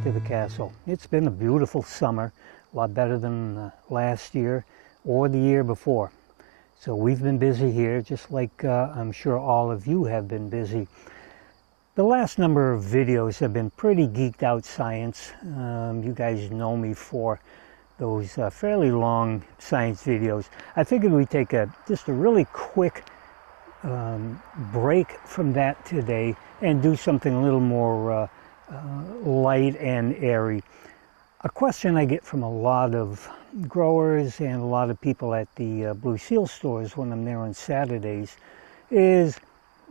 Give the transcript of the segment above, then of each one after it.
back to the castle. It's been a beautiful summer, a lot better than last year or the year before. So we've been busy here, just like I'm sure all of you have been busy. The last number of videos have been pretty geeked out science. You guys know me for those fairly long science videos. I figured we'd take just a really quick break from that today and do something a little more light and airy. A question I get from a lot of growers and a lot of people at the Blue Seal stores when I'm there on Saturdays is,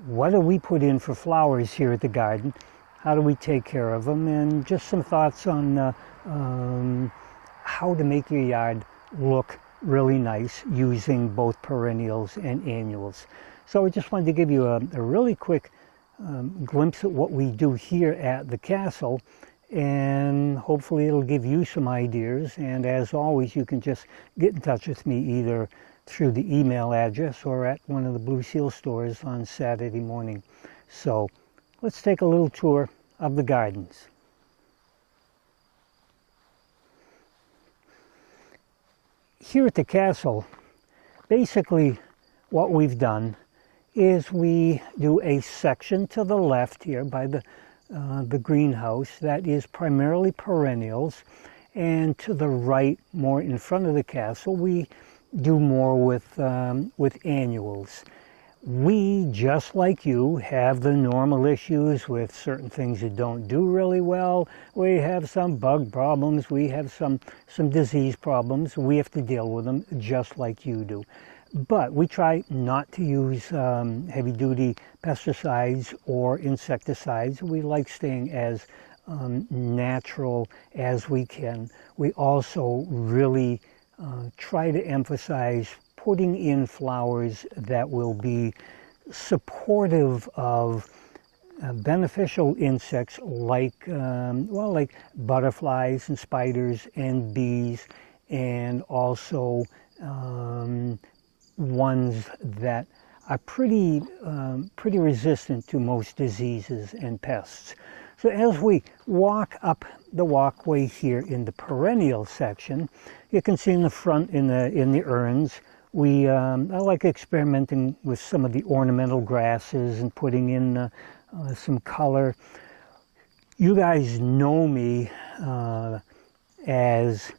what do we put in for flowers here at the garden? How do we take care of them? And just some thoughts on how to make your yard look really nice using both perennials and annuals. So I just wanted to give you a really quick glimpse at what we do here at the castle, and hopefully it'll give you some ideas. And as always, you can just get in touch with me either through the email address or at one of the Blue Seal stores on Saturday morning. So let's take a little tour of the gardens. Here at the castle, basically what we've done is we do a section to the left here by the greenhouse that is primarily perennials, and to the right, more in front of the castle, we do more with annuals. We, just like you, have the normal issues with certain things that don't do really well. We have some bug problems, we have some disease problems. We have to deal with them just like you do. But we try not to use heavy-duty pesticides or insecticides. We like staying as natural as we can. We also really try to emphasize putting in flowers that will be supportive of beneficial insects like like butterflies and spiders and bees, and also ones that are pretty resistant to most diseases and pests. So as we walk up the walkway here in the perennial section, you can see in the front in the urns, I like experimenting with some of the ornamental grasses and putting in some color. You guys know me as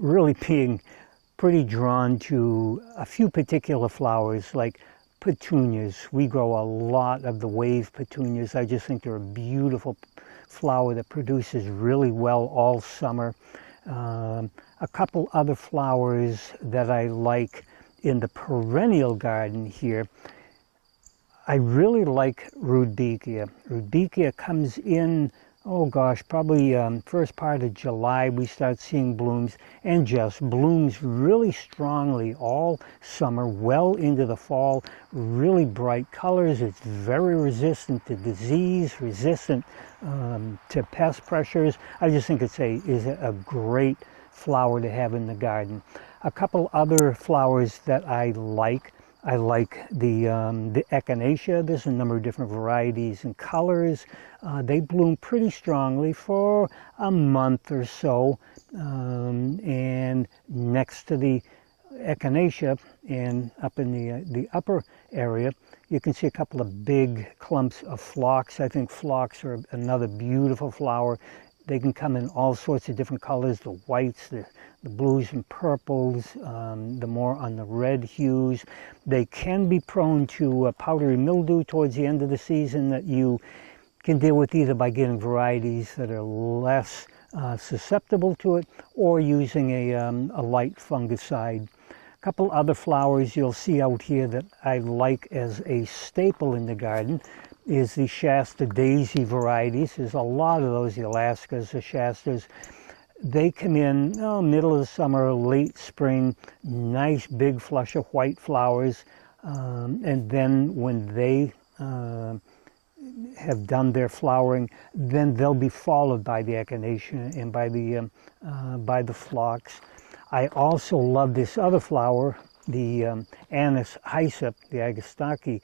really being pretty drawn to a few particular flowers like petunias. We grow a lot of the wave petunias. I just think they're a beautiful flower that produces really well all summer. A couple other flowers that I like in the perennial garden here, I really like Rudbeckia. Rudbeckia comes in, oh gosh, probably first part of July we start seeing blooms, and just blooms really strongly all summer, well into the fall. Really bright colors. It's very resistant to disease, resistant to pest pressures. I just think it's a great flower to have in the garden. A couple other flowers that I like the echinacea. There's a number of different varieties and colors. They bloom pretty strongly for a month or so, and next to the echinacea and up in the upper area, you can see a couple of big clumps of phlox. I think phlox are another beautiful flower. They can come in all sorts of different colors, the whites, the blues and purples, the more on the red hues. They can be prone to powdery mildew towards the end of the season that you can deal with either by getting varieties that are less susceptible to it, or using a light fungicide. A couple other flowers you'll see out here that I like as a staple in the garden is the Shasta daisy varieties. There's a lot of those, the Alaskas, the Shastas. They come in middle of the summer, late spring, nice big flush of white flowers, and then when they have done their flowering, then they'll be followed by the echinacea and by the phlox. I also love this other flower, the Anis hyssop, the Agastaki.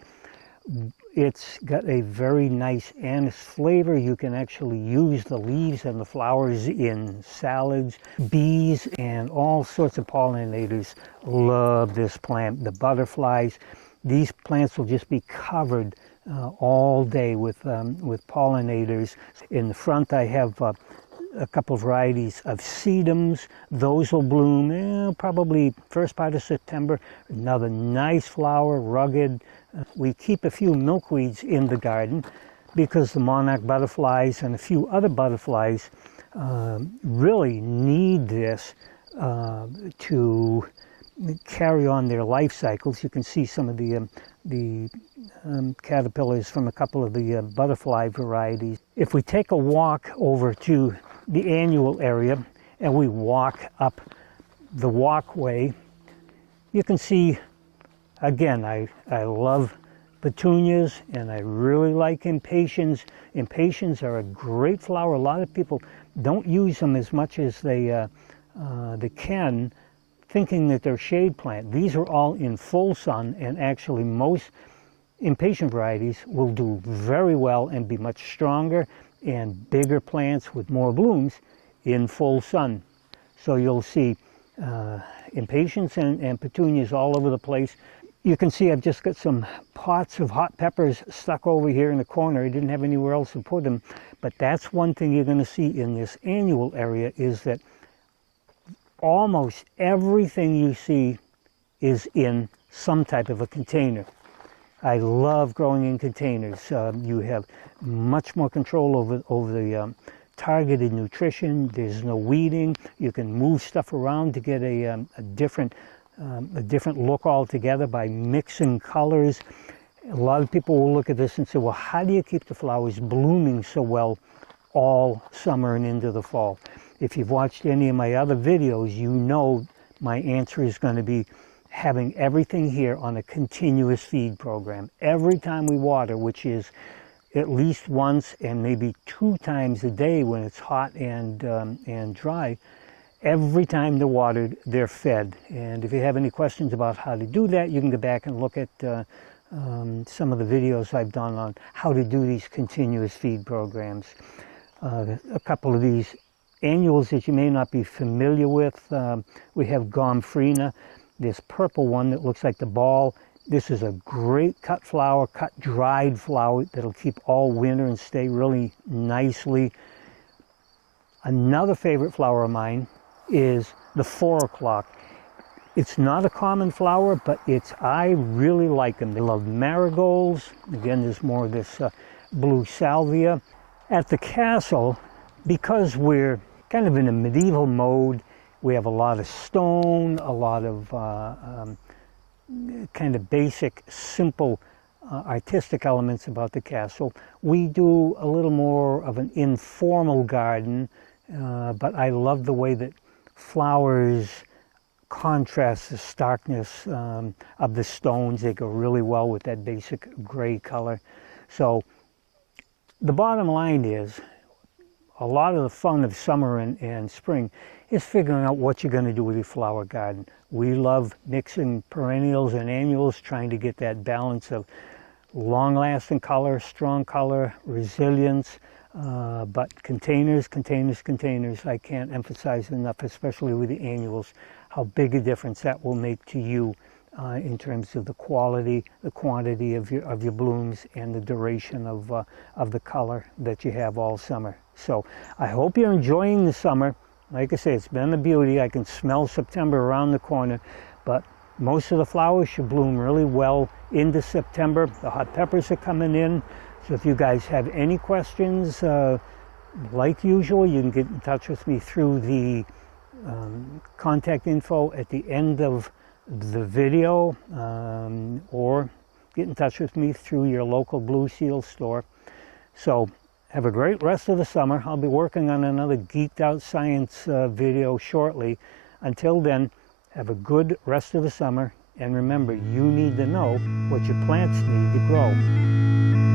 It's got a very nice anise flavor. You can actually use the leaves and the flowers in salads. Bees and all sorts of pollinators love this plant. The butterflies, these plants will just be covered all day with pollinators. In the front I have a couple of varieties of sedums. Those will bloom probably first part of September. Another nice flower, rugged. We keep a few milkweeds in the garden because the monarch butterflies and a few other butterflies really need this to carry on their life cycles. You can see some of the caterpillars from a couple of the butterfly varieties. If we take a walk over to the annual area and we walk up the walkway, you can see, again, I love petunias and I really like impatiens. Impatiens are a great flower. A lot of people don't use them as much as they can, thinking that they're shade plant. These are all in full sun, and actually most impatient varieties will do very well and be much stronger and bigger plants with more blooms in full sun. So you'll see impatiens and petunias all over the place. You can see I've just got some pots of hot peppers stuck over here in the corner. I didn't have anywhere else to put them, but that's one thing you're going to see in this annual area, is that almost everything you see is in some type of a container. I love growing in containers. You have much more control over the targeted nutrition. There's no weeding. You can move stuff around to get a different look altogether by mixing colors. A lot of people will look at this and say, well, how do you keep the flowers blooming so well all summer and into the fall? If you've watched any of my other videos, you know my answer is going to be having everything here on a continuous feed program. Every time we water, which is at least once and maybe 2 times a day when it's hot and dry, every time they're watered, they're fed. And if you have any questions about how to do that, you can go back and look at some of the videos I've done on how to do these continuous feed programs. A couple of these annuals that you may not be familiar with, we have Gomphrena, this purple one that looks like the ball. This is a great cut flower, cut dried flower that'll keep all winter and stay really nicely. Another favorite flower of mine is the 4 o'clock. It's not a common flower, but I really like them. They love marigolds. Again, there's more of this blue salvia. At the castle, because we're kind of in a medieval mode, we have a lot of stone, a lot of kind of basic, simple artistic elements about the castle. We do a little more of an informal garden, but I love the way that flowers contrast the starkness of the stones. They go really well with that basic gray color. So the bottom line is, a lot of the fun of summer and spring is figuring out what you're going to do with your flower garden. We love mixing perennials and annuals, trying to get that balance of long-lasting color, strong color, resilience, but containers. I can't emphasize enough, especially with the annuals, how big a difference that will make to you in terms of the quality, the quantity of your blooms, and the duration of the color that you have all summer. So I hope you're enjoying the summer. Like I say, it's been a beauty. I can smell September around the corner, but most of the flowers should bloom really well into September. The hot peppers are coming in. So if you guys have any questions, like usual, you can get in touch with me through the contact info at the end of the video, or get in touch with me through your local Blue Seal store. So have a great rest of the summer. I'll be working on another Geeked Out Science video shortly. Until then, have a good rest of the summer, and remember, you need to know what your plants need to grow.